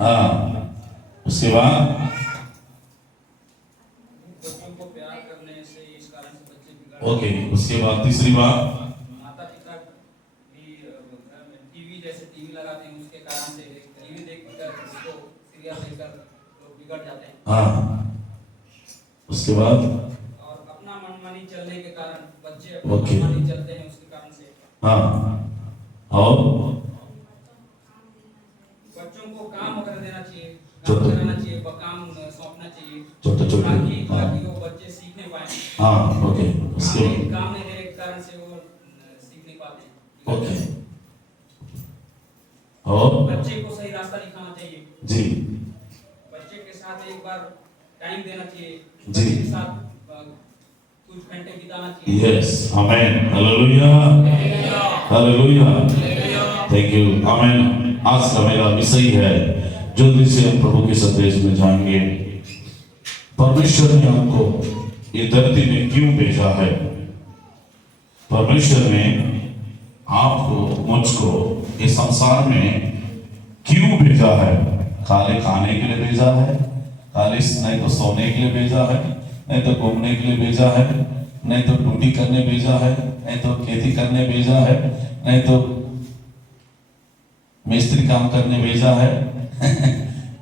हाँ, उसके बाद बच्चों को प्यार करने से इस कारण से बच्चे बिगड़ ओके, उसके बाद तीसरी बात माता पिता भी घर में टीवी जैसे टीवी लगाते हैं उसके कारण से टीवी देखकर उसको सीरियल देखकर लोग बिगड़ जाते हैं। हाँ, उसके बाद और अपना मनमानी चलने के कारण बच्चे अपना ओके। मनमानी चलते हैं उसके कारण से हाँ, और बच्चों को काम वगैरह देना चाहिए, काम छोटे- कराना चाहिए, काम सौंपना चाहिए छोटे छोटे ताकि हाँ ताकि वो बच्चे सीखने पाए। हाँ ओके, उसके बाद काम नहीं देने के कारण से वो सीख नहीं पाते। ओके, और बच्चे को सही रास्ता दिखाना चाहिए, जी बच्चे के साथ एक बार टाइम देना चाहिए, जी। बच्चे के साथ कुछ घंटे बिताना चाहिए। Yes, amen, hallelujah, hallelujah, thank you, amen. आज का मेरा विषय है, जल्दी से हम प्रभु के संदेश में जाएंगे। परमेश्वर ने आपको ये धरती में क्यों भेजा है? परमेश्वर ने आपको मुझको इस संसार में क्यों भेजा है? खाली खाने के लिए भेजा है? खाली नहीं तो सोने के लिए भेजा है, नहीं तो घूमने के लिए भेजा है, नहीं तो ड्यूटी करने भेजा है, नहीं तो खेती करने भेजा है, नहीं तो मिस्त्री काम करने भेजा है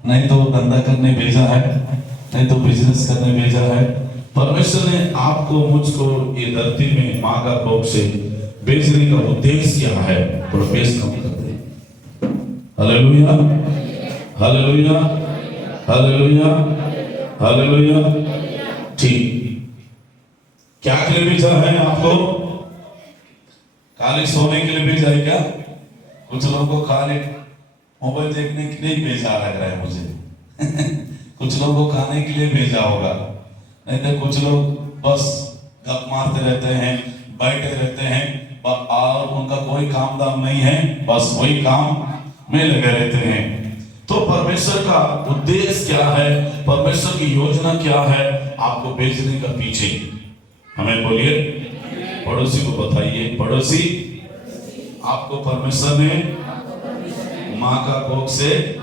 नहीं तो धंधा करने भेजा है, नहीं तो बिजनेस करने भेजा है। परमेश्वर ने आपको मुझको ये धरती में माँ का कोख से भेजने का उद्देश्य क्या है? प्रोफेस कम करते हैं। Hallelujah, hallelujah, hallelujah, hallelujah. ठीक, क्या के लिए भेजा है आपको? खाली सोने के लिए भेजा है क्या? कुछ लोगों को खाली मोबाइल देखने के लिए भेजा लग रहा है मुझे कुछ लोगों को खाने के लिए भेजा होगा, नहीं तो कुछ लोग बस गप मारते रहते हैं, बैठे रहते हैं और उनका कोई काम दाम नहीं है, बस वही काम में लगे रहते हैं। तो परमेश्वर का उद्देश्य क्या है? परमेश्वर की योजना क्या है आपको भेजने का पीछे? हमें बोलिए, पड़ोसी को बताइए। पड़ोसी, आपको परमेश्वर ने माँ का कोख से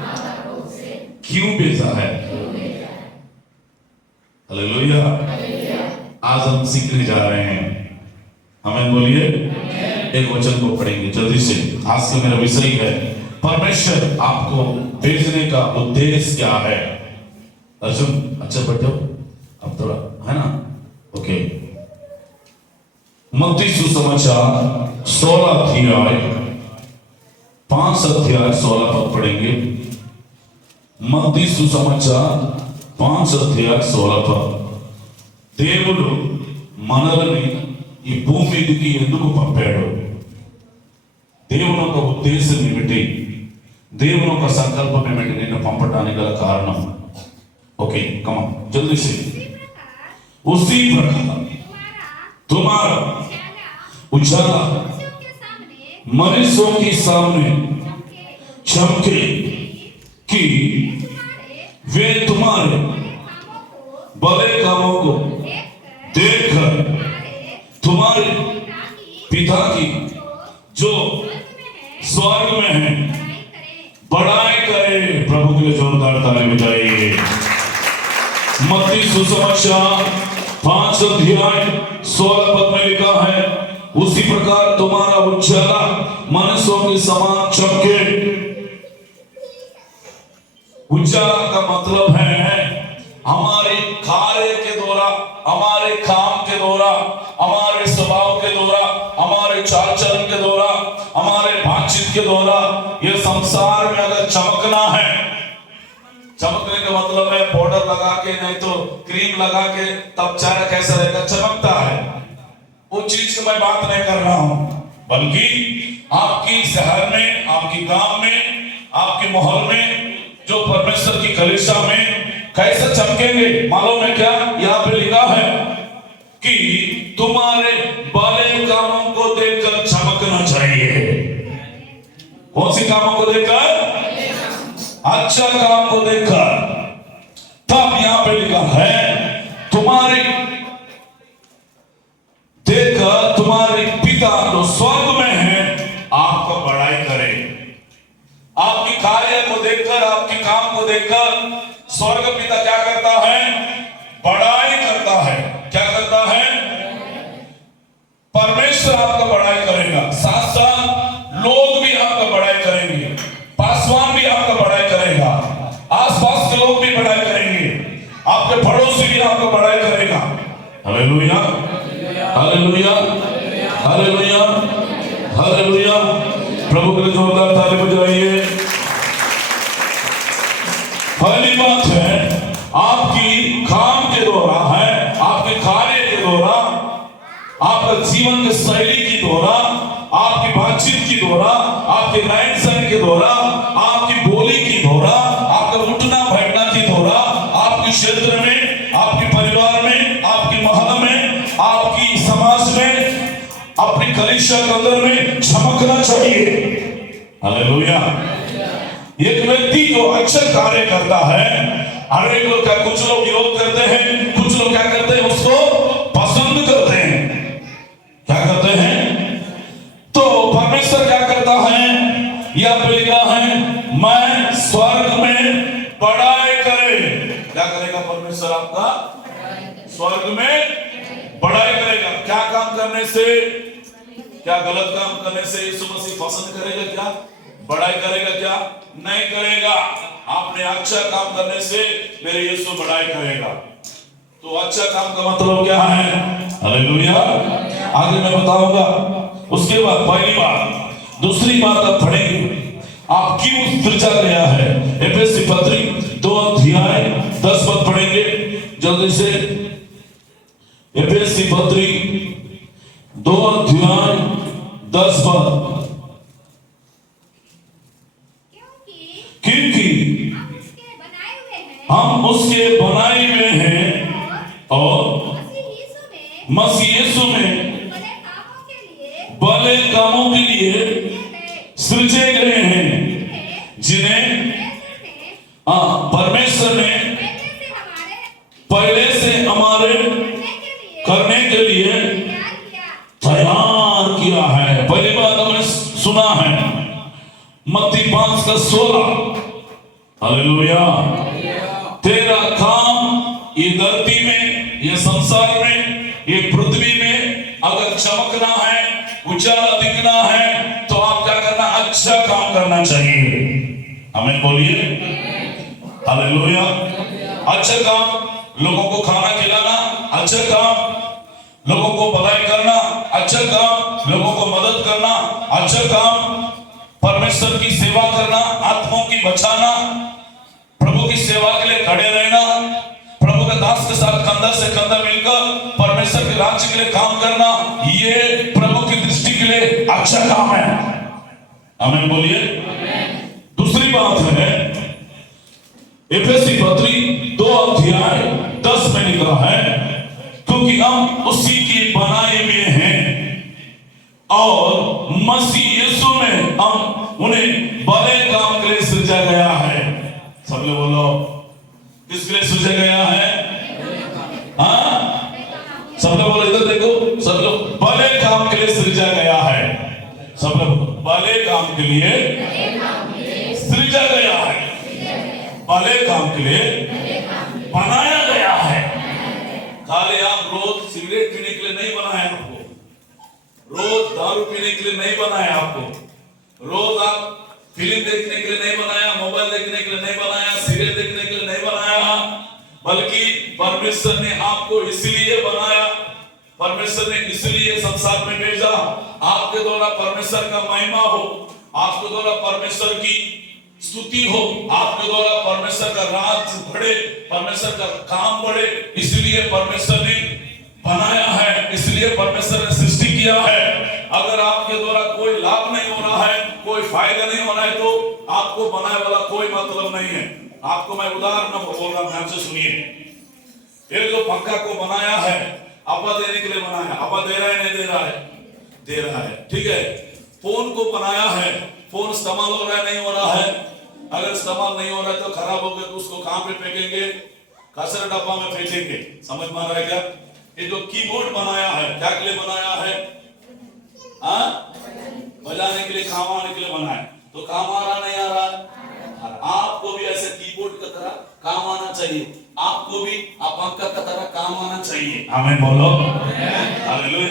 क्यों भेजा है? हालेलुया। आज हम सीखने जा रहे हैं, हमें बोलिए। एक वचन को पढ़ेंगे जल्दी से। आज का मेरा विषय है, परमेश्वर आपको भेजने का उद्देश्य क्या है? अर्जुन अच्छा बैठो, अब थोड़ा है ना, ओके। मत्ती सुसमाचार 16 अध्याय 5 अध्याय 16 पद पढ़ेंगे। मत्ती सुसमाचार 5 అధ్యాయ 16 పద. దేవుడు మనల్ని ఈ భూమి మీదకి ఎందుకు పంపాడు? దేవుని యొక్క ఉద్దేశం ఏమిటి? దేవుని యొక్క సంకల్పం ఏమిటి నిన్ను పంపడానికి గల కారణం? ओके कम ऑन जल्दी से। उसी प्रकार तुम्हारा उजाला मनुष्यों के सामने चमके कि वे तुम्हारे भले कामों को देखकर तुम्हारे पिता की जो स्वर्ग में है बड़ाई करे। प्रभु के लिए जोरदार ताली बजाइए। मत्ती सुसमाचार 5 अध्याय 16 पद में लिखा है, उसी प्रकार तुम्हारा उजाला मनुष्यों के समान चमके। उजाला का मतलब है हमारे कार्य के द्वारा, हमारे काम के द्वारा, हमारे स्वभाव के द्वारा, हमारे चाल चलन के द्वारा, हमारे बातचीत के द्वारा ये संसार में अगर चमकना है, चमकने का मतलब है पाउडर लगा के नहीं तो क्रीम लगा के तब चेहरा कैसा रहेगा, चमकता है। वो चीज की मैं बात नहीं कर रहा हूं, बल्कि आपकी शहर में, आपकी गांव में, आपके माहौल में जो परमेश्वर की कलीसिया में कैसे चमकेंगे मालूम है क्या? यहाँ पे लिखा है कि तुम्हारे भले कामों को देखकर चमकना चाहिए। कौन सी कामों को देखकर? अच्छा काम को देखकर। तब यहां पे लिखा है तुम्हारे देखकर तुम्हारे पिता जो स्वर्ग में है आपका बड़ाई करे। आपकी आपकी कार्य को देखकर, आपके काम को देखकर स्वर्ग पिता क्या करता है? बड़ाई करता है। क्या करता है? परमेश्वर आपका बड़ाई करेगा, साथ साथ लोग भी आपका बड़ाई करेंगे, पासवान भी आपका बड़ाई करेगा, आसपास के लोग भी बड़ाई करेंगे, आपके पड़ोसी भी आपका बड़ाई करेगा। Hallelujah, hallelujah, hallelujah, hallelujah. प्रभु के लिए जोरदार ताली बजाइए। पहली बात है, आपकी काम के द्वारा है, आपके कार्य के द्वारा, आपका जीवन के शैली के द्वारा, आपकी बातचीत के द्वारा, आपके रहन सहन के द्वारा, आपकी बोली के द्वारा, आपका उठना बैठना के द्वारा, आपके क्षेत्र में, आपके परिवार में, आपके महल में, आपकी समाज में, अपनी कलीसिया के अंदर में चमकना चाहिए। हालेलुया। एक व्यक्ति जो अच्छा कार्य करता है, अनेक लोग क्या, कुछ लोग विरोध करते हैं, कुछ लोग क्या करते हैं, उसको पसंद करते हैं। क्या करते हैं? तो परमेश्वर क्या करता है? यह पे लिखा है, मैं स्वर्ग में बड़ाई करे। क्या करेगा परमेश्वर? आपका स्वर्ग में बड़ाई करेगा। क्या काम करने से? क्या गलत काम करने से यीशु मसीह पसंद करेगा? क्या बड़ाई करेगा? क्या नहीं करेगा। आपने अच्छा काम करने से मेरे यीशु बड़ाई करेगा। तो अच्छा काम का मतलब क्या है? हालेलुया। आगे मैं बताऊंगा। उसके बाद पहली बात, दूसरी बात आप पढ़ेंगे, आप क्यों सृजा गया है। एफएससी पत्री 2 अध्याय 10 पद पढ़ेंगे जल्दी से। एफएससी पत्री 2 अध्याय 10 पद। क्योंकि हम उसके बनाए हुए हैं और मसीह यीशु में भले कामों के लिए सृजे गए हैं, जिन्हें परमेश्वर ने पहले से हमारे करने के लिए तैयार किया है। पहली बात हमने सुना है मत्ती 5:16। हालेलुया। तेरा काम ये धरती में, ये संसार में, ये पृथ्वी में अगर चमकना है, उजाला दिखना है, तो आप क्या करना? अच्छा काम करना चाहिए। हमें बोलिए हालेलुया। अच्छा काम, लोगों को खाना खिलाना, अच्छा काम, लोगों को भलाई करना, अच्छा काम, लोगों को मदद करना, अच्छा काम, परमेश्वर की सेवा करना, आत्माओं की बचाना, प्रभु की सेवा के लिए खड़े रहना, प्रभु के दास के साथ कंधा से कंधा मिलकर परमेश्वर के राज्य के लिए काम करना, ये प्रभु की दृष्टि के लिए अच्छा काम है। आमीन बोलिए। दूसरी बात है, एफएससी पत्री 2 अध्याय 10 में लिखा है, क्योंकि हम उसी के बनाए हुए हैं और मसीह यीशु में हम उन्हें भले काम के लिए सृजा गया है। सब लोग बोलो, किसके लिए सृजा गया है? हाँ, सब लोग बोलो, इधर देखो, सब लोग भले काम के लिए सृजा गया है। सब लोग भले काम के लिए सृजा गया है, भले काम के लिए बनाया गया है। खाली आप रोज सिगरेट पीने के लिए नहीं बनाया आपको, रोज दारू पीने के लिए नहीं बनाया आपको, रोज आप फिल्म देखने के लिए नहीं बनाया, मोबाइल देखने के लिए नहीं बनाया, सीरियल देखने के लिए नहीं बनाया, बल्कि परमेश्वर ने आपको इसलिए बनाया, परमेश्वर ने इसलिए संसार में भेजा, आपके द्वारा परमेश्वर का महिमा हो, आपके द्वारा परमेश्वर की स्तुति हो, आपके द्वारा परमेश्वर का राज बढ़े, परमेश्वर का काम बढ़े, इसलिए परमेश्वर ने बनाया है, इसलिए परमेश्वर ने सृष्टि किया है। अगर आपके द्वारा कोई लाभ नहीं हो रहा है, कोई फायदा नहीं हो रहा है, तो आपको बनाने वाला कोई मतलब नहीं है। आपको मैं उदाहरण बोल रहा हूं, ध्यान से सुनिए। एक जो पंखा को बनाया है, हवा देने के लिए बनाया, हवा दे रहा है नहीं दे रहा है? दे रहा है, ठीक है। फोन को बनाया है, फोन इस्तेमाल हो रहा है नहीं हो रहा है? अगर इस्तेमाल नहीं हो रहा है तो खराब हो गया तो उसको कहां पे फेंकेंगे? कचरा डब्बा में फेंकेंगे। समझ में आ रहा है क्या? ये जो कीबोर्ड बनाया है, क्या के लिए बनाया है? हाँ, बजाने के लिए, काम आने के लिए बनाया, तो काम आ रहा नहीं आ रहा? काम आना चाहिए। आपको भी पंखा का तरह काम आना चाहिए। आमीन बोलो। हालेलुया।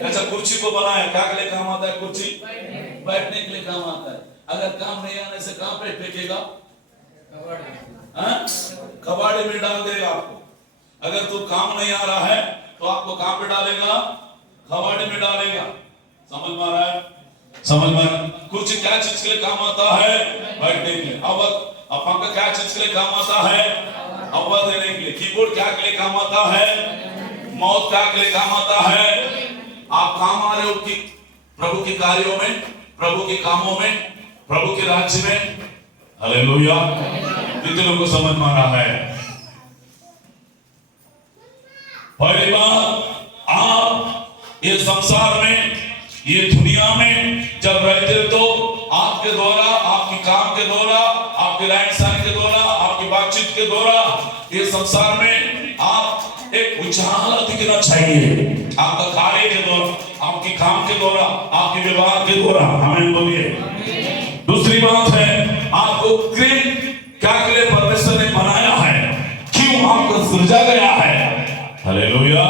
अच्छा, कुर्सी को बनाया, क्या के लिए काम आता है? कुर्सी बैठने के लिए काम आता है। अगर काम नहीं आने से कहां पे फेंकेगा? कबाड़े में डाल देगा आपको। अगर तो काम नहीं आ रहा है तो आपको कहां पे डालेगा? कबाड़े में डालेगा। समझ में आ रहा है? समझ में? कुर्सी क्या चीज के लिए काम आता है? बैठने के लिए। अब पंखा क्या चीज के लिए काम आता है? हवा देने के लिए। कीबोर्ड क्या के लिए काम आता है? मौत क्या के लिए काम आता है? आप काम आ रहे हो कि प्रभु के कार्यों में, प्रभु के कामों में, प्रभु के राज्य में। हालेलुया। कितने लोगों को समझ में आ रहा है? पहली बात, आप ये संसार में, ये दुनिया में जब रहते हो तो आपके द्वारा, आपके काम के द्वारा, आपके रहन सहन के द्वारा, आपकी बातचीत के द्वारा ये संसार में आप एक उजाला दिखना चाहिए। आपका कार्य के द्वारा, आपके काम के द्वारा, आपके व्यवहार के द्वारा। हमें बोलिए। दूसरी बात है, आपको क्या के लिए परमेश्वर ने बनाया है, क्यों आपको सृजा गया है। हालेलुया।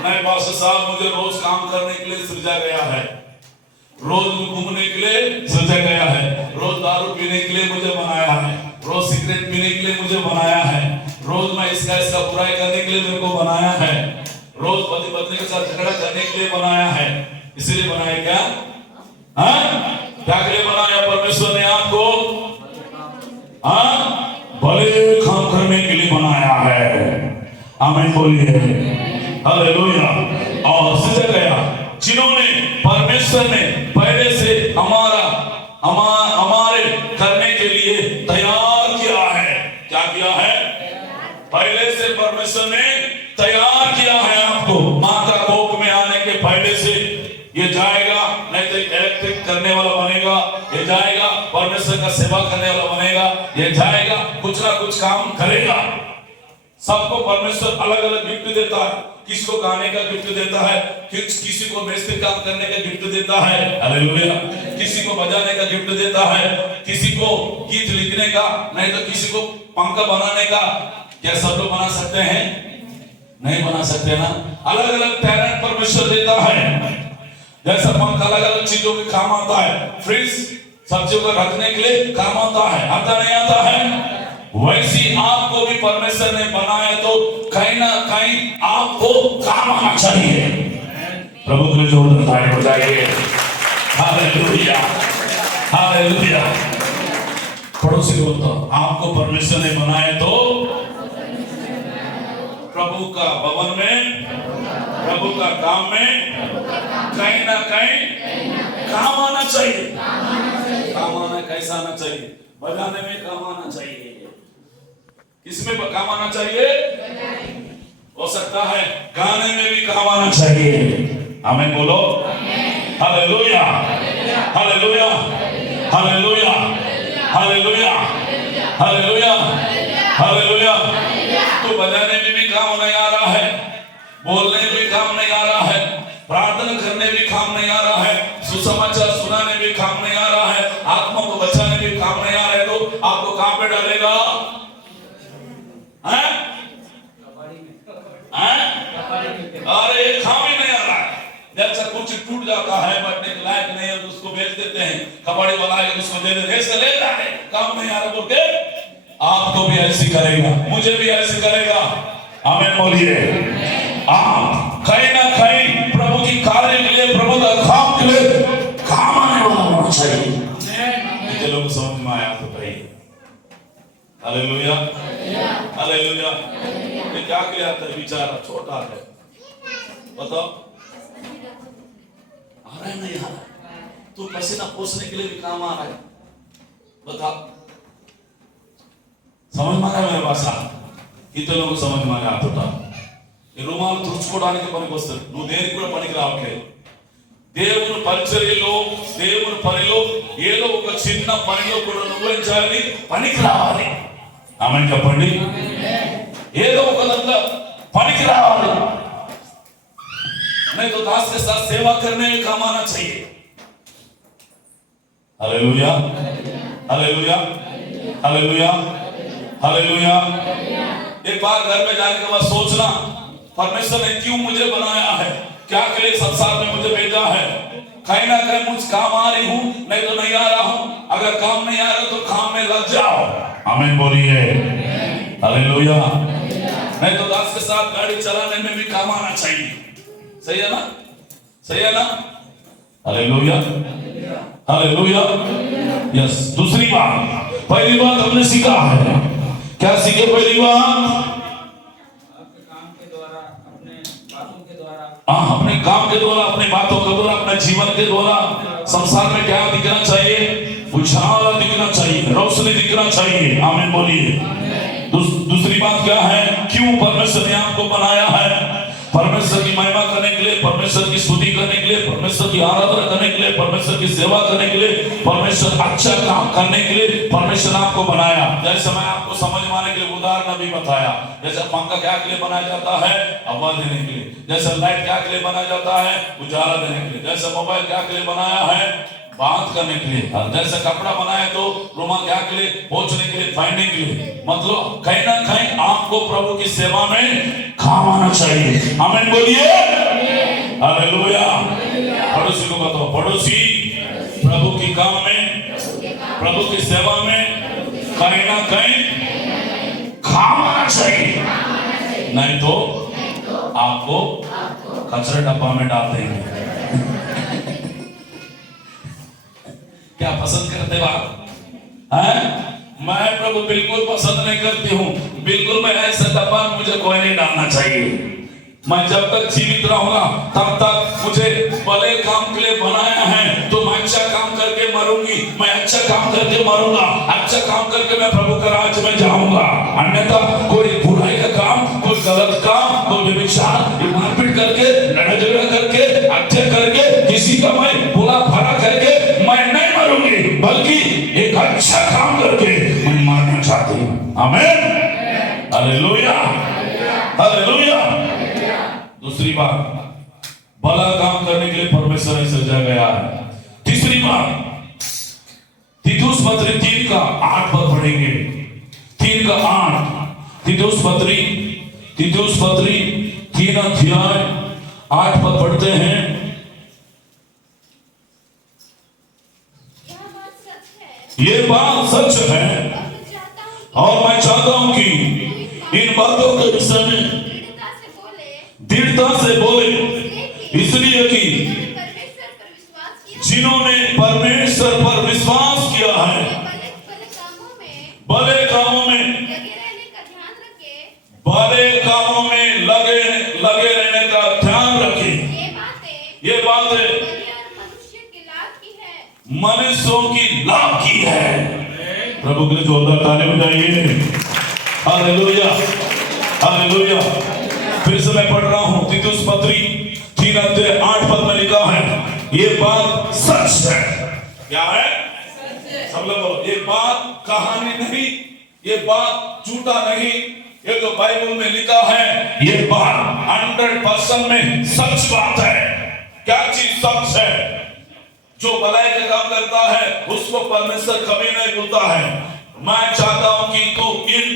नहीं पास्टर साहब, मुझे रोज काम करने के लिए सृजा गया है, रोज घूमने के लिए सृजा गया है, रोज दारू पीने के लिए मुझे बनाया है, रोज सिगरेट पीने के लिए मुझे बनाया है, रोज मैं इसका बुराई करने के लिए मेरे को बनाया है, रोज पति पत्नी के साथ झगड़ा करने के लिए बनाया है। इसीलिए बनाया क्या? क्या के लिए बनाया परमेश्वर ने आपको? भले काम करने के लिए बनाया है। आमीन बोलिए। हालेलुया। और सृजा गया जिन्होंने, परमेश्वर ने पहले से हमारे करने के लिए तैयार किया है। क्या किया है? पहले से परमेश्वर ने तैयार किया है आपको। मां का कोख में आने के पहले से ये जाएगा, नहीं तो इलेक्ट्रिक करने वाला बनेगा, ये जाएगा परमेश्वर का सेवा करने वाला बनेगा, ये जाएगा कुछ ना कुछ काम करेगा। सबको परमेश्वर अलग अलग गिफ्ट देता है। किसी को गाने का गिफ्ट देता है, किसी को मिस्त्री काम करने का गिफ्ट देता है। हालेलुया। किसी को बजाने का गिफ्ट देता है, किसी को गीत लिखने का, नहीं तो किसी को पंखा बनाने का। क्या सब लोग बना सकते हैं? नहीं बना सकते ना। अलग अलग टैलेंट परमेश्वर देता है। जैसा पंखा अलग अलग चीजों के काम आता है, फ्रिज सब्जियों को रखने के लिए काम आता है, आता नहीं आता है। वैसी आपको भी परमेश्वर ने बनाया, तो कहीं ना कहीं आपको काम आना चाहिए। प्रभु के लिए जोरदार ताली बजाइए। हालेलुया। हालेलुया। पड़ोसी को बोलता, आपको परमेश्वर ने बनाया तो प्रभु का भवन में, प्रभु का काम में कहीं ना कहीं काम आना चाहिए। काम आना कैसा आना चाहिए? बजाने में काम आना चाहिए। किसमें काम आना चाहिए? हो सकता है गाने में भी काम आना चाहिए। आमीन बोलो। Hallelujah. Hallelujah. Hallelujah. Hallelujah. Hallelujah. Hallelujah. तो बजाने में भी काम नहीं आ रहा है, बोलने में भी काम नहीं आ रहा है, प्रार्थना करने में भी काम नहीं आ रहा है, सुसमाचार सुनाने में भी काम नहीं आ रहा है, आत्मा को बचाने में भी काम नहीं आ रहा है, तो आपको कहां पे डालेगा? अरे काम ही नहीं आ रहा है। जैसा कुछ टूट जाता है, बैठने के लायक नहीं है, तो उसको बेच देते हैं, कबाड़ी वाला है उसको दे देते हैं, ऐसे ले रहा है, काम नहीं आ रहा बोल के। आपको भी ऐसी करेगा, मुझे भी ऐसी करेगा। आमीन बोलिए। आप कहीं ना कहीं प्रभु की कार्य के लिए, प्रभु का काम के लिए काम आने वाला होना चाहिए। कितने लोग समझ में आया तो कहिए हालेलुया। हालेलुया। ये क्या किया था? बेचारा छोटा है, बताओ आ रहा है नहीं आ रहा है? तो पसीना पोंछने के लिए भी काम आ रहा है, बताओ। समझ में आ रहा है मेरे भाषा? कितने लोग समझ में आया? ఈ రుమాలు తుడుచుకోవడానికి పనికి వస్తుంది, నువ్వు దేనికి కూడా పనికి రావట్లేదు. దేవుని పరిచర్యలో, దేవుని పనిలో ఏదో ఒక చిన్న పనిలో కూడా నువ్వు ఏం చేయాలి? పనికి రావాలి. ఆమేన్ చెప్పండి. ఏదో ఒక దాంట్లో పనికి రావాలి. नहीं तो दास के साथ सेवा करने में काम आना चाहिए। हालेलुया। हालेलुया। हालेलुया। हालेलुया। एक बार घर में जाने के बाद सोचना, परमेश्वर ने क्यों मुझे बनाया है, क्या के लिए संसार में मुझे भेजा है। कहीं ना कहीं मुझ काम आ रही हूँ, नहीं तो नहीं आ रहा हूँ। अगर काम नहीं आ रहा तो काम में लग जाओ। आमीन बोलिए। हालेलुया। नहीं तो दास के साथ गाड़ी चलाने में भी काम आना चाहिए। सही है ना, सही है ना। Hallelujah, hallelujah. यस। दूसरी बात, पहली बात हमने सीखा है, क्या सीखे? पहली बात, आपके काम के द्वारा, अपने बातों के द्वारा, अपने काम के द्वारा, अपने बातों के द्वारा, अपने जीवन के द्वारा संसार में क्या दिखना चाहिए? उजाला दिखना चाहिए, रोशनी दिखना चाहिए। आमीन बोलिए। दूसरी बात क्या है? क्यों परमेश्वर ने आपको बनाया है? परमेश्वर की महिमा करने के लिए, परमेश्वर की स्तुति करने के लिए, परमेश्वर की आराधना करने के लिए, परमेश्वर की सेवा करने के लिए, परमेश्वर अच्छा काम करने के लिए परमेश्वर ने आपको बनाया। जैसे मैं आपको समझ में आने के लिए उदाहरण भी बताया, जैसे पंखा क्या के लिए बनाया जाता है? हवा देने के लिए। जैसे लाइट क्या के लिए बनाया जाता है? उजाला देने के लिए। जैसे मोबाइल क्या के लिए बनाया है? बात करने के लिए। जैसे कपड़ा बनाया तो रुमाल क्या के लिए? पोंछने के लिए, पहनने के लिए। मतलब कहीं ना कहीं आपको प्रभु की सेवा में काम आना चाहिए। आमीन बोलिए। हालेलुया। पड़ोसी को बताओ, पड़ोसी प्रभु की काम में, प्रभु की सेवा में कहीं ना कहीं काम आना चाहिए, नहीं तो आपको कचरे डब्बा में डाल देंगे। क्या पसंद करते बात है? मैं प्रभु बिल्कुल पसंद नहीं करती हूँ। बिल्कुल मैं ऐसा डब्बा मुझे कोई नहीं डालना चाहिए। मैं जब तक जीवित रहूंगा तब तक मुझे भले काम के लिए बनाया है, तो मैं अच्छा काम करके मरूंगी, मैं अच्छा काम करके मरूंगा, अच्छा काम करके मैं प्रभु के राज्य में जाऊंगा। अन्यथा कोई बुराई का काम, कोई गलत काम, कोई व्यभिचार, मारपीट करके, लड़ाई झगड़ा करके, हत्या करके, किसी का मैं बुरा भला करके मैं नहीं मरूंगी, बल्कि एक अच्छा काम करके मैं मरना चाहती हूँ। आमीन। Hallelujah, hallelujah. दूसरी बात, भला काम करने के लिए परमेश्वर ने सजा गया है। तीसरी बात, तीतुस पत्री 3:8 पर पढ़ेंगे। 3:8 तीतुस पत्री 3:8 पर पढ़ते हैं। ये बात सच है और मैं चाहता हूं कि इन बातों के विषय में दृढ़ता से बोले, इसलिए कि जिन्होंने परमेश्वर पर विश्वास किया है, भले कामों में, भले कामों में लगे रहने का ध्यान रखे। ये बातें मनुष्यों की लाभ की है। प्रभु के लिए जोरदार ताली बजाइए। Hallelujah, hallelujah. फिर से मैं पढ़ रहा हूं, तीतुस पत्री 3:8 में लिखा है, ये बात सच है। क्या है? सब लोग बोलो, ये बात कहानी नहीं, ये बात झूठा नहीं, ये जो बाइबल में लिखा है ये बात 100% में सच बात है। क्या चीज सच है? जो भलाई का काम करता है उसको परमेश्वर कभी नहीं भूलता है। मैं चाहता हूं कि तू इन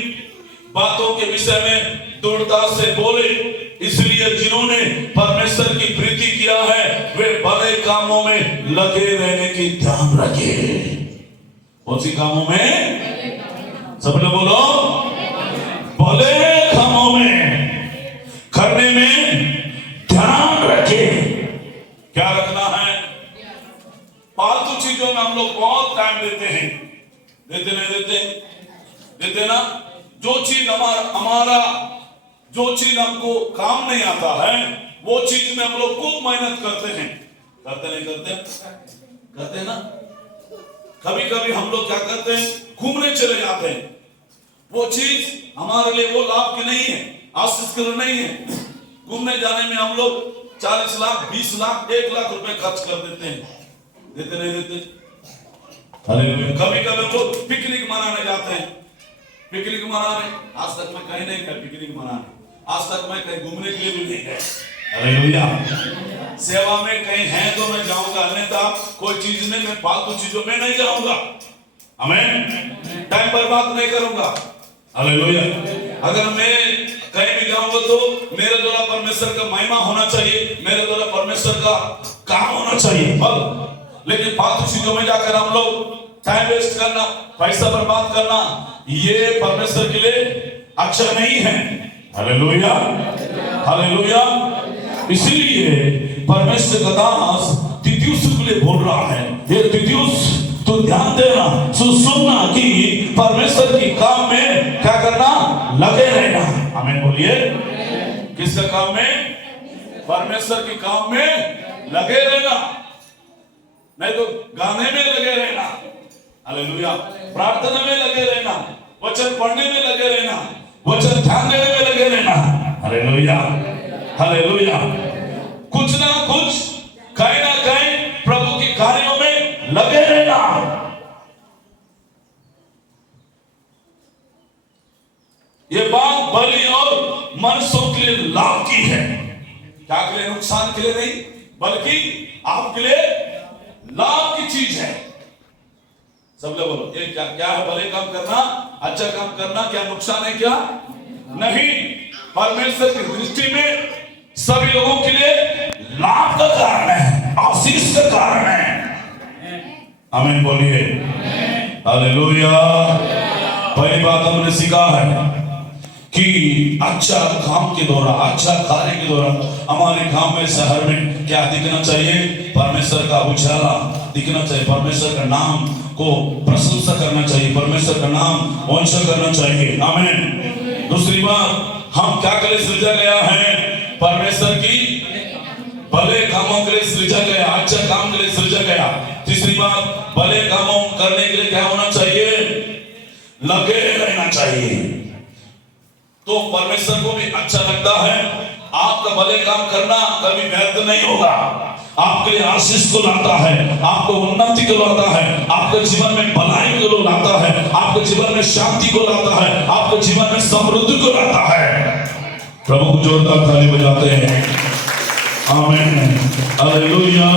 बातों के विषय में दृढ़ता से बोले, इसलिए जिन्होंने परमेश्वर की प्रीति किया है वे भले कामों में लगे रहने की ध्यान रखे। कौन सी कामों में? सब लोग बोलो, भले कामों में करने में ध्यान रखे। क्या रखना है? फालतू चीजों में हम लोग बहुत टाइम देते हैं। देते नहीं देते? देते ना। जो चीज हमारा जो चीज हमको काम नहीं आता है वो चीज में हम लोग खूब मेहनत करते हैं। करते नहीं करते? करते हैं ना। कभी कभी हम लोग क्या करते हैं, घूमने चले जाते हैं। वो चीज हमारे लिए वो लाभ की नहीं है, आशीष की नहीं है। घूमने जाने में हम लोग 40 लाख, 20 लाख, 1 लाख रुपए खर्च कर देते हैं। देते नहीं देते? कभी कभी हम लोग पिकनिक मनाने जाते हैं। पिकनिक मनाने आज तक मैं कहीं नहीं गया। पिकनिक मनाने आज तक मैं कहीं घूमने के लिए भी नहीं गया। हालेलुया। सेवा में कहीं है तो मैं जाऊंगा, अन्यथा कोई चीज में, मैं फालतू चीजों में नहीं जाऊंगा। आमीन। टाइम बर्बाद नहीं करूंगा। हालेलुया। अगर मैं कहीं भी जाऊंगा तो मेरे द्वारा परमेश्वर का महिमा होना चाहिए, मेरे द्वारा परमेश्वर का काम होना चाहिए। लेकिन फालतू चीजों में जाकर हम लोग टाइम वेस्ट करना, पैसा बर्बाद करना, ये परमेश्वर के लिए अच्छा नहीं है। Hallelujah, hallelujah. इसलिए परमेश्वर का दास तीतुस के लिए बोल रहा है, ये तीतुस तो ध्यान देना, सुनना कि परमेश्वर की काम में क्या करना, लगे रहना। आमीन बोलिए। किसका काम में? परमेश्वर की काम में लगे रहना, नहीं तो गाने में लगे रहना, हालेलुया, प्रार्थना में लगे रहना, वचन पढ़ने में लगे रहना, वचन ध्यान देने में लगे रहना, हालेलुया, हालेलुया। कुछ ना कुछ, कहीं ना कहीं प्रभु के कार्यों में लगे रहना। ये बात बलि और मनुष्यों के लिए लाभ की है, क्या के लिए? नुकसान के लिए नहीं, बल्कि आपके लिए लाभ की चीज है। सब लोग बोलो, ये क्या क्या है? भले काम करना, अच्छा काम करना, क्या नुकसान है? क्या नहीं। परमेश्वर की दृष्टि में सभी लोगों के लिए लाभ का कारण है, आशीष का कारण है। आमीन बोलिए, हालेलुया। पहली बात हमने सीखा है कि अच्छा काम के द्वारा, अच्छा कार्य के द्वारा हमारे गांव में, शहर में क्या दिखना चाहिए? परमेश्वर का उजाला दिखना चाहिए, परमेश्वर का नाम को प्रशंसा करना चाहिए, परमेश्वर का नाम वंश करना चाहिए। आमीन। दूसरी बात, हम क्या के लिए सृजा गया है? परमेश्वर की भले कामों के लिए सृजा गया, अच्छा काम के लिए सृजा गया। तीसरी बात, भले कामों करने के लिए क्या होना चाहिए? लगे रहना चाहिए। तो परमेश्वर को भी अच्छा लगता है। आपका भले काम करना कभी व्यर्थ नहीं होगा, आपके लिए आशीष को लाता है, आपको उन्नति को लाता है, आपके जीवन में भलाई को लाता है, आपके जीवन में शांति को लाता है, आपके जीवन में समृद्धि को लाता है। प्रभु को जोरदार ताली बजाते हैं। आमीन, हालेलुया,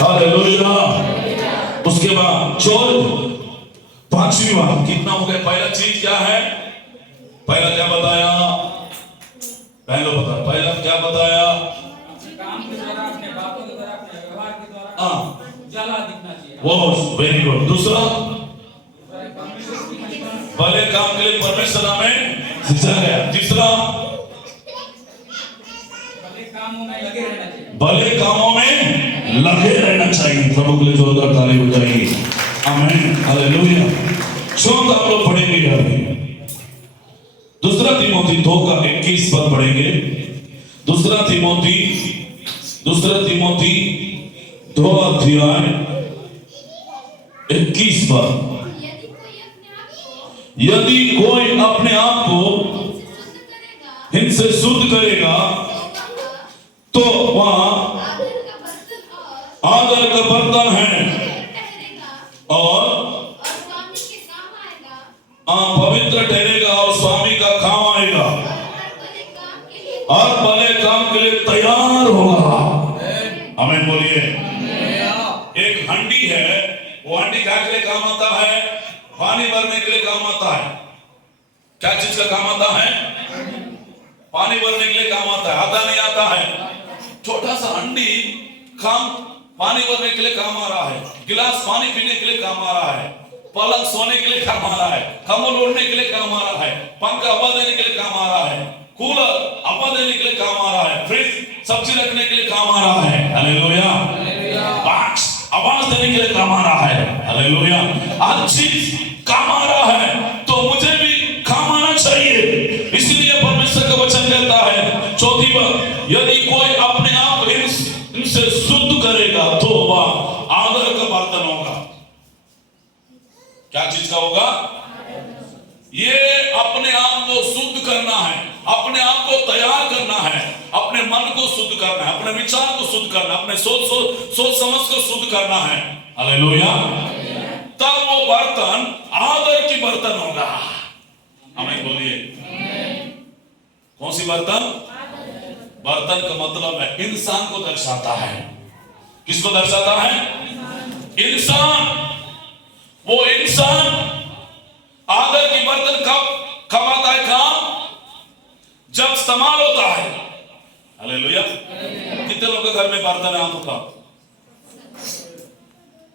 हालेलुया। उसके बाद पांचवी बात कितना हो गया? पहला चीज क्या है? पहला क्या बताया? पहला क्या बताया? काम के द्वारा, अपने बातों के द्वारा, अपने व्यवहार के द्वारा उजाला दिखना चाहिए। वो वेरी गुड। दूसरा, भले काम के लिए परमेश्वर हमें सिंचा गया। तीसरा, भले कामों में लगे रहना चाहिए, भले कामों में लगे रहना चाहिए। प्रभु के लिए जोरदार ताली बजाइए। आमीन, हालेलुया। आप लोग पढ़ेंगे अभी दूसरा तीमोथी 2 का 21 पद पढ़ेंगे। दूसरा तीमोथी 2 अध्याय 21 पद। यदि कोई अपने आप को इनसे शुद्ध करेगा तो वह आदर का बर्तन है और पवित्र ठहरेगा और स्वामी का काम आएगा और भले काम के लिए तैयार होगा। आमीन बोलिए। एक हंडी है, वो हंडी क्या के लिए काम आता है? पानी भरने के लिए काम आता है। क्या चीज का काम आता है? पानी भरने के लिए काम आता है। आता नहीं आता है? छोटा सा हंडी काम पानी भरने के लिए काम आ रहा है, गिलास पानी पीने के लिए काम आ रहा है, पलंग सोने के लिए काम आ रहा है, कंबल ओढ़ने के लिए काम आ रहा है, पंखा हवा देने के लिए काम आ रहा है, कूलर हवा देने के लिए काम आ रहा है, फ्रिज सब्जी रखने के लिए काम आ रहा है। हालेलुया। बॉक्स आवाज देने के लिए काम आ रहा है। हालेलुया। हर चीज काम आ रहा है, तो मुझे भी काम आना चाहिए। इसलिए परमेश्वर का वचन कहता है, चौथी बात, यदि कोई अपने आप इनसे शुद्ध करेगा तो वह आदर का बर्तन होगा। क्या चीज का होगा? ये अपने आप को शुद्ध करना है, अपने आप को तैयार करना है, अपने मन को शुद्ध करना है, अपने विचार को शुद्ध करना है, अपने सोच समझ को शुद्ध करना है। हालेलुया। तब वो बर्तन आदर की बर्तन होगा। आमीन बोलिए। कौन सी बर्तन? बर्तन का मतलब है इंसान को दर्शाता है। किसको दर्शाता है? इंसान। वो इंसान आदर की बर्तन कब जब इस्तेमाल होता है। हालेलुया। कितने लोगों के घर में बर्तन है? आप बताओ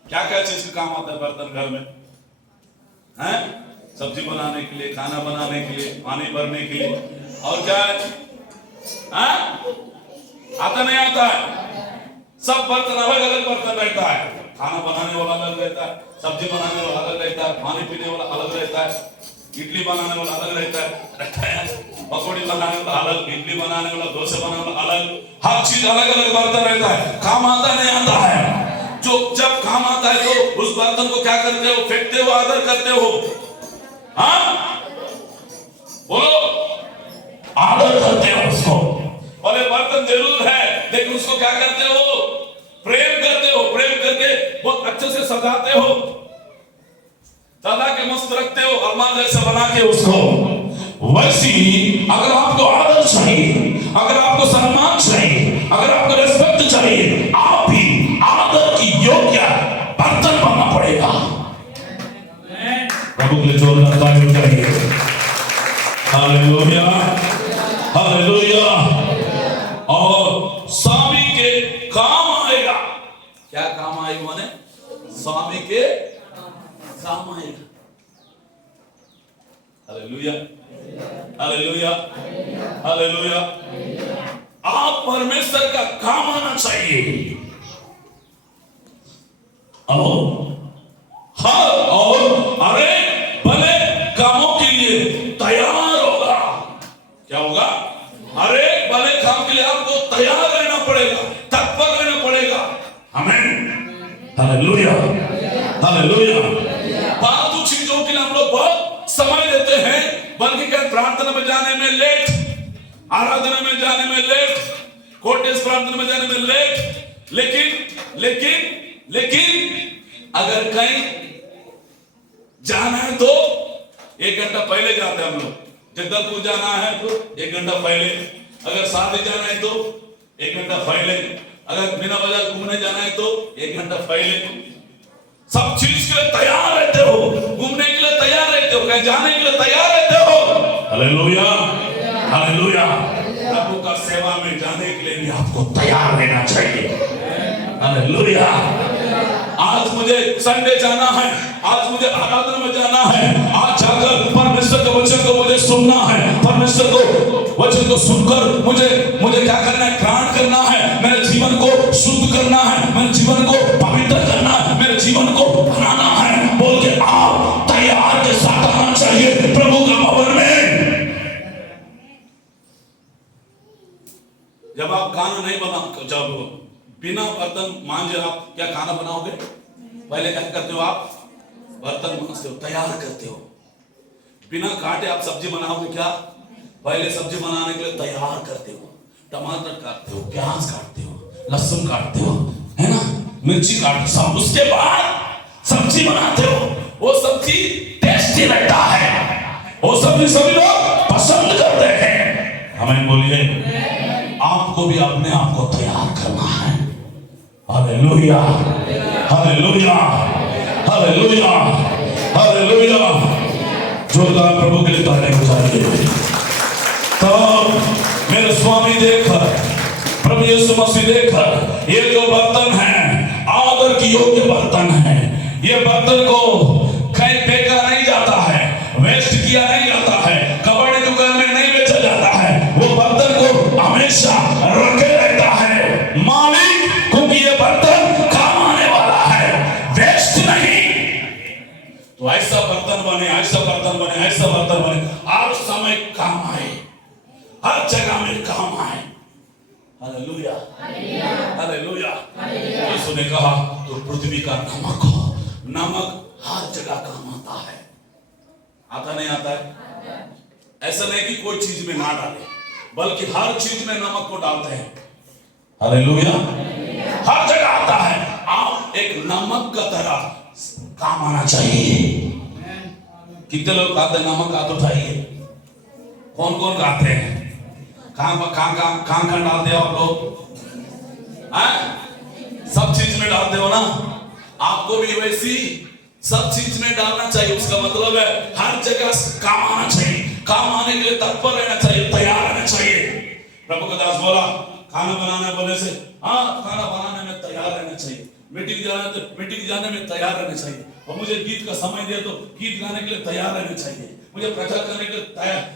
क्या क्या चीज का काम आता है बर्तन घर में? हैं? सब्जी बनाने के लिए, खाना बनाने के लिए, पानी भरने के लिए, और क्या है? आता नहीं आता है? सब बर्तन अलग अलग बर्तन रहता है। खाना बनाने वाला अलग रहता है, सब्जी बनाने वाला अलग रहता है, पानी पीने वाला अलग रहता है, इडली बनाने वाला अलग रहता है, पकौड़ी बनाने वाला अलग, इडली बनाने वाला, डोसे बनाने वाला अलग, हर चीज अलग अलग बर्तन रहता है। काम आता नहीं आता है? जो जब काम आता है तो उस बर्तन को क्या करते हो? फेंकते हो, आदर करते हो? हाँ बोलो, आदर करते हो उसको। और ये बर्तन जरूर है, लेकिन उसको क्या करते हो? प्रेम करते हो। प्रेम करके बहुत अच्छे से सजाते हो, सजा के मस्त रखते हो, अरमान जैसा बना के उसको। वैसी अगर आपको आदर चाहिए, अगर आपको सम्मान चाहिए, अगर आपको रिस्पेक्ट चाहिए, आप भी आदर की योग्य बर्तन बनना पड़ेगा। प्रभु के लिए जोरदार तालियां चाहिए। Hallelujah, hallelujah. और स्वामी के काम आएगा। क्या काम आएगा? माने स्वामी के काम आएगा। Hallelujah, hallelujah, hallelujah. आप परमेश्वर का काम आना चाहिए। और अरे भले कामों के लिए तैयार होगा। क्या होगा? अरे भले काम के लिए आपको तैयार रहना पड़ेगा, तत्पर रहना पड़ेगा। आमीन, हालेलुया, हालेलुया। फालतू चीजों के लिए हम लोग बहुत समय देते हैं, बल्कि क्या प्रार्थना में जाने में लेट, आराधना में जाने में लेट, कोटेस प्रार्थना में जाने में लेट। लेकिन लेकिन लेकिन अगर कहीं जाना है तो 1 घंटा पहले जाते हैं हम लोग। जगदलपुर जाना है तो 1 घंटा पहले, अगर शादी जाना है तो 1 घंटा पहले, अगर मीना बाजार घूमने जाना है तो 1 घंटा पहले। सब चीज के लिए तैयार रहते हो, घूमने के लिए तैयार रहते हो, कहीं जाने के लिए तैयार रहते हो। Hallelujah, hallelujah. प्रभु का सेवा में जाने के लिए भी आपको तैयार रहना चाहिए। हालेलुया। आज मुझे संडे जाना है, आज मुझे आराधना में जाना है, आज जाकर परमेश्वर के वचन को मुझे सुनना है, परमेश्वर को वचन को सुनकर मुझे क्या करना है? ग्रहण करना है, मेरे जीवन को शुद्ध करना है, मेरे जीवन को पवित्र करना है, मेरे जीवन को बनाना है बोल के आप तैयार के साथ आना चाहिए प्रभु के भवन में। जब आप खाना नहीं बना, जब बिना बर्तन मांजे आप क्या खाना बनाओगे? पहले क्या करते हो? आप बर्तन मांजते हो, तैयार करते हो। बिना काटे आप सब्जी बनाओगे क्या? पहले सब्जी बनाने के लिए तैयार करते हो, टमाटर काटते हो, प्याज काटते हो, लहसुन काटते हो, है ना, मिर्ची काटते हो, उसके बाद सब्जी बनाते हो। वो सब्जी टेस्टी लगता है, वो सब्जी सभी लोग पसंद करते हैं। हमें बोलिए, आपको भी अपने आप को तैयार करना है। Hallelujah, hallelujah, hallelujah, hallelujah. जोरदार प्रभु के लिए तालियां बजाइए। तब मेरे स्वामी देखकर, प्रभु यीशु मसीह देखकर, ये जो बर्तन है आदर की योग्य बर्तन है। ये बर्तन को कहीं फेंका नहीं जाता है, वेस्ट किया नहीं जाता है, कबाड़ी दुकान में नहीं बेचा जाता है। वो बर्तन को हमेशा रखे रहता है मालिक, क्योंकि ये बर्तन काम आने वाला है, वेस्ट नहीं। तो ऐसा बर्तन बने, ऐसा बर्तन बने, ऐसा बर्तन बने, हर समय काम आए, हर जगह में काम आए। Hallelujah, hallelujah. यीशु ने कहा तो पृथ्वी का नमक हो। नमक हर जगह काम आता है। आता नहीं आता है? ऐसा नहीं कि कोई चीज में ना डाले, बल्कि हर चीज में नमक को डालते हैं। हालेलुया, हर जगह आता है। आप एक नमक का तरह काम आना चाहिए। कितने लोग खाते हैं नमक? हाथ उठाइए। कौन कौन खाते हैं? कहां डालते हो आप लोग? सब चीज में डालते हो ना? आपको भी वैसी सब चीज में डालना चाहिए। उसका मतलब है हर जगह काम आना चाहिए, काम आने के लिए तत्पर रहना चाहिए, तैयार रहना चाहिए। प्रभु का दास बोला खाना बनाना बोले से, हाँ खाना बनाने में तैयार रहना चाहिए, मीटिंग जाना तो मीटिंग जाने में तैयार रहना चाहिए, और मुझे गीत का समय दे तो गीत गाने के लिए तैयार रहना चाहिए, मुझे प्रचार करने के लिए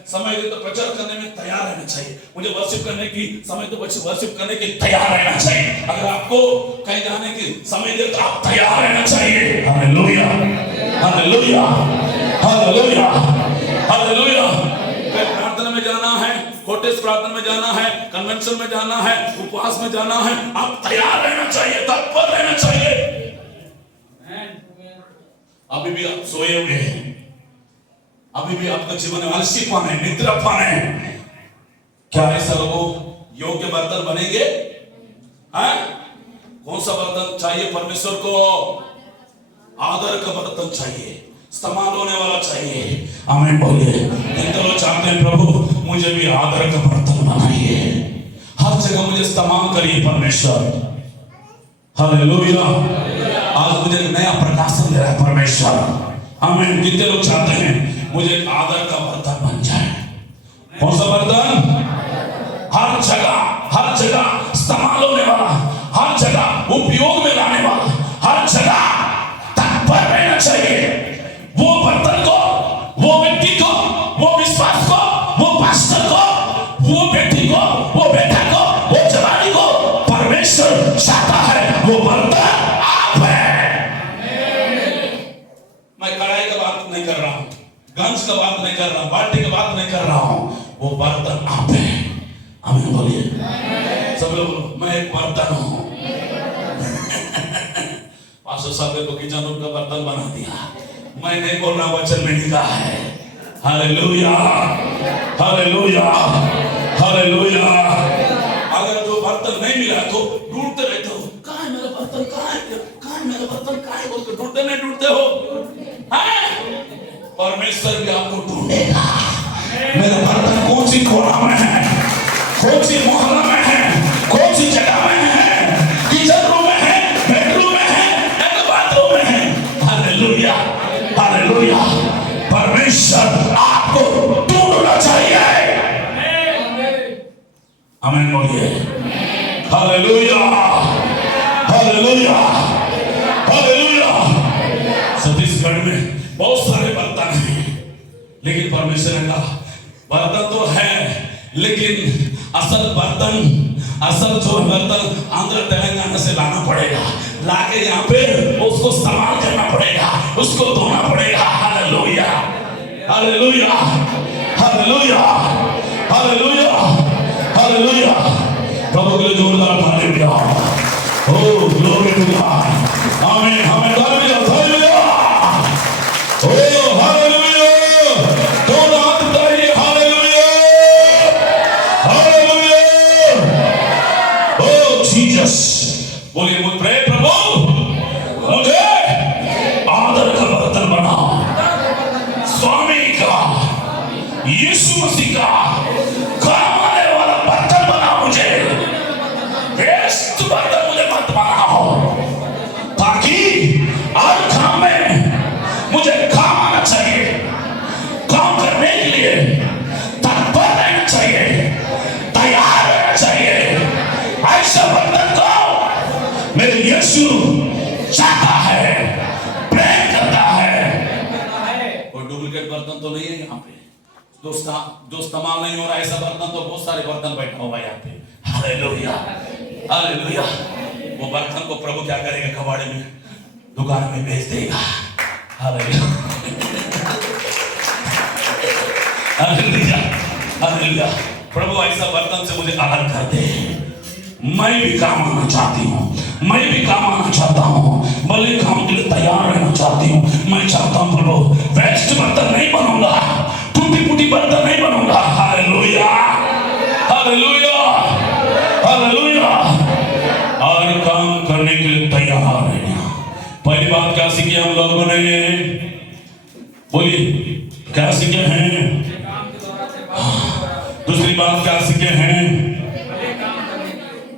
समय दे तो प्रचार करने में तैयार रहना चाहिए, मुझे वर्शिप करने की समय तो वर्शिप करने के लिए तैयार रहना चाहिए। अगर आपको कहीं जाने की समय दे तो आप तैयार रहना चाहिए। Hallelujah, hallelujah, hallelujah, hallelujah. प्रार्थना में जाना है, कोटेज प्रार्थना में जाना है, कन्वेंशन में जाना है, उपवास में जाना है, आप तैयार रहना चाहिए, तत्पर रहना चाहिए। अभी भी आप सोए हुए हैं, अभी भी आपका जीवन में आलसीपन है, निद्रापन है, क्या ऐसा लोग योग्य बर्तन बनेंगे? हैं? कौन सा बर्तन चाहिए परमेश्वर को? आदर का बर्तन चाहिए, इस्तेमाल होने वाला चाहिए। आमीन बोलिए। जितने लोग चाहते हैं प्रभु मुझे भी आदर का बर्तन बनाइए, हर जगह मुझे इस्तेमाल करिए परमेश्वर। हालेलुया। आज मुझे नया प्रकाशन दे रहा है परमेश्वर। आमीन। जितने लोग चाहते हैं मुझे आदर का बर्तन बन जाए। कौन सा बर्तन? हर जगह इस्तेमाल होने वाला, हर जगह उपयोग में लाने वाला, हर जगह तत्पर रहना चाहिए। वो बर्तन को, वो व्यक्ति को, वो विश्वास को, वो पास्टर को, वो बेटी को, वो बेटा को, वो जवानी को परमेश्वर चाहता है, वो बर्तन आप है। मैं कढ़ाई का बात नहीं कर रहा हूं, गंज का बात नहीं कर रहा हूं, बाल्टी का बात नहीं कर रहा हूं, वो बर्तन आप है। आमीन बोलिए। सब लोग बोलो मैं एक बर्तन हूं। पास्टर साहब को किचन रूम का बर्तन बना दिया। मैं नहीं बोल रहा, वचन में लिखा है। Hallelujah, hallelujah, hallelujah. अगर जो बर्तन नहीं मिला तो ढूंढते रहते हो, कहाँ है मेरा बर्तन, कहाँ है मेरा बर्तन, कहाँ है बोलते ढूंढते नहीं ढूंढते हो। परमेश्वर भी आपको ढूंढेगा। मेरा बर्तन कौन सी कोना में है, कौन सी मोहल्ला में है, कौन सी जगह में है, किचन रूम में है, बेडरूम में है, बाथरूम में है। Hallelujah, hallelujah. परमेश्वर आपको ढूंढना चाहिए। आमीन बोलिए। Hallelujah, hallelujah, hallelujah. छत्तीसगढ़ में बहुत सारे बर्तन हैं, लेकिन परमेश्वर ने कहा बर्तन तो है, लेकिन असल बर्तन, असल जो बर्तन आंध्र तेलंगाना से लाना पड़ेगा, लाके यहाँ पे उसको इस्तेमाल करना पड़ेगा, उसको धोना पड़ेगा। हालेलुया, हालेलुया, हालेलुया, हालेलुया, हालेलुया। प्रभु के लिए जोरदार हालेलुया। Oh glory to God. आमीन। हमें हालेलुया, हालेलुया। ओ हालेलुया। दोनों हाथ उठाइए। हालेलुया, हालेलुया। ओ जीसस। बोलिए मुझ प्रे प्रभु मुझे आदर का बर्तन बना, स्वामी का, यीशु मसीह का काम आने वाला बर्तन बना मुझे। वेस्ट बर्तन मुझे मत बनाओ, ताकि हर काम में मुझे काम आना चाहिए, काम करने के लिए तत्पर रहना चाहिए, तैयार रहना चाहिए। ऐसा बर्तन को मेरे यीशु चाहता है, प्रेम करता है। कोई डुप्लीकेट बर्तन तो नहीं है यहाँ पे, जो इस्तेमाल नहीं हो रहा ऐसा बर्तन तो बहुत सारे बर्तन बैठा हुआ है यहाँ पे। Hallelujah, hallelujah. वो बर्तन को प्रभु क्या करेगा? कबाड़े में, दुकान में बेच देगा। Hallelujah, hallelujah, hallelujah. प्रभु ऐसा बर्तन से मुझे अलग कर दे। मैं भी काम आना चाहती हूँ, मैं भी काम आना चाहता हूँ, भले काम के लिए तैयार रहना चाहती हूँ। मैं चाहता हूँ प्रभु वेस्ट बर्तन नहीं बनूंगा, टूटी फूटी बर्तन नहीं बनूंगा। Hallelujah, hallelujah, hallelujah. और काम करने के लिए तैयार रहना। पहली बात क्या सीखी हम लोगों ने? बोलिए क्या सीखे हैं? दूसरी बात क्या सीखे हैं?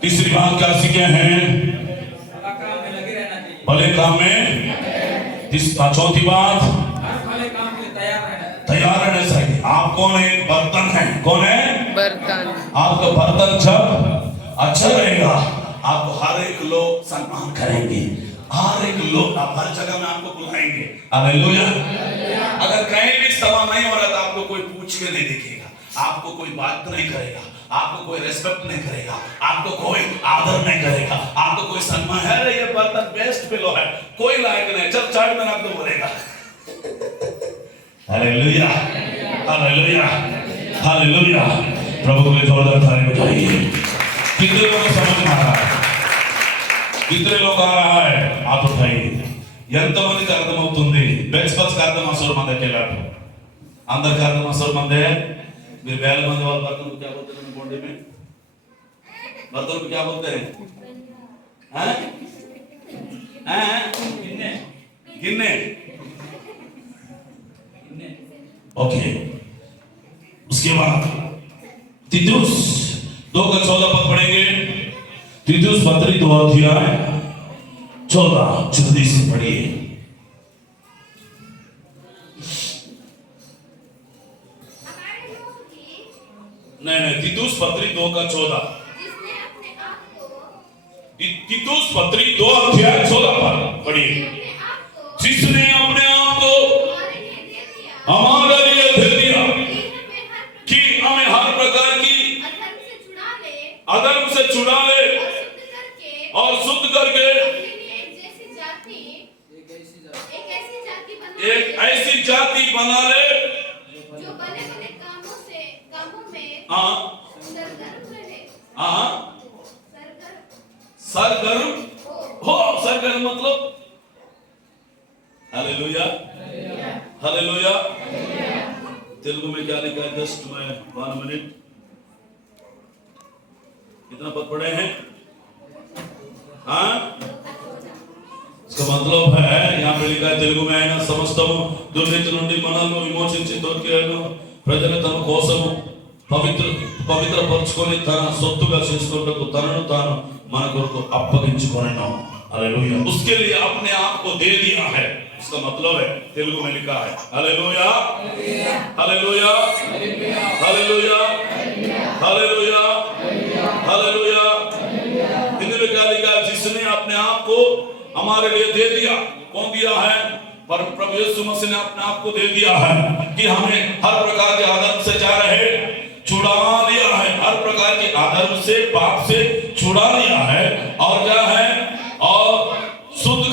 तीसरी बात क्या सीखे हैं? भले काम में। चौथी बात तैयार रहना चाहिए। आप आप कौन है? बर्तन है। कौन है? बर्तन। आपका बर्तन जब अच्छा रहेगा, आपको हर एक लोग सम्मान करेंगे, हर एक लोग आप हर जगह में आपको बुलाएंगे। हालेलुया। अगर कहीं भी सभा नहीं हो रहा तो आपको कोई पूछ के नहीं देखेगा, आपको कोई बात नहीं करेगा, आपको कोई रेस्पेक्ट नहीं करेगा, आपको कोई आदर नहीं करेगा, आपको कोई सम्मान है। अरे ये बर्तन बेस्ट पिलो है, कोई लायक नहीं, चल चाट में आपको बोलेगा। Hallelujah, hallelujah, hallelujah. प्रभु के जोरदार ताली बजाइए। कितने लोगों को समझ में आ रहा है? कितने लोग आ रहा है? आप उठाइए। ఎంతమందికి అర్థమవుతుంది? బెక్స్‌బక్స్ అర్థమవుతుంది మందకెళ్ళారు, అందరికి అర్థమవుతుంది మందే। మీరు వేల మంది వాళ్ళ బర్తन को क्या बोलते हैं? बोलने में बर्तन को क्या बोलते हैं? हैं? हैं? गिन्ने, गिन्ने, गिन्ने। ओके, उसके बाद तीतुस 2:14 पद पढ़ेंगे। तीतुस पत्री 2 अध्याय 14 जल्दी से पढ़िए। नहीं, तीतुस पत्री 2:14, तीतुस पत्री 2 अध्याय 14 पर पढ़िए। जिसने अपने आप को हमारे लिए दे दिया कि हमें हर प्रकार की अधर्म से छुड़ा ले और शुद्ध करके एक ऐसी जाति बना ले जो भले भले कामों में हाँ सरगर्म रहे। हाँ सरगर्म हो। सरगर्म मतलब हालेलुया, हालेलुया। तेलुगु में क्या लिखा है? जस्ट मैं 1 मिनट। कितना पद पढ़े हैं? हाँ, इसका मतलब है यहाँ पे लिखा है तेलुगु में ఆయన సమస్తము దుర్నీతి నుండి మనల్ని విమోచించి దొరికేను ప్రజలు తన కోసము పవిత్రపరచుకొని తన సొత్తుగా చేసుకొనుటకు తనను తాను మన కొరకు అప్పగించుకొనెను। हालेलुया। उसके लिए अपने आप को दे दिया है, इसका मतलब है तेलुगु में लिखा है। Hallelujah, hallelujah, hallelujah, hallelujah, hallelujah. Hindi में क्या लिखा है? जिसने अपने आप को हमारे लिए दे दिया। कौन दिया है? पर प्रभु यीशु मसीह ने अपने आप को दे दिया है कि हमें हर प्रकार के आदर्श से क्या रहे? छुड़ा लिया है। हर प्रकार के आदर्श से, पाप से छुड़ा लिया है। और क्या है? और शुद्ध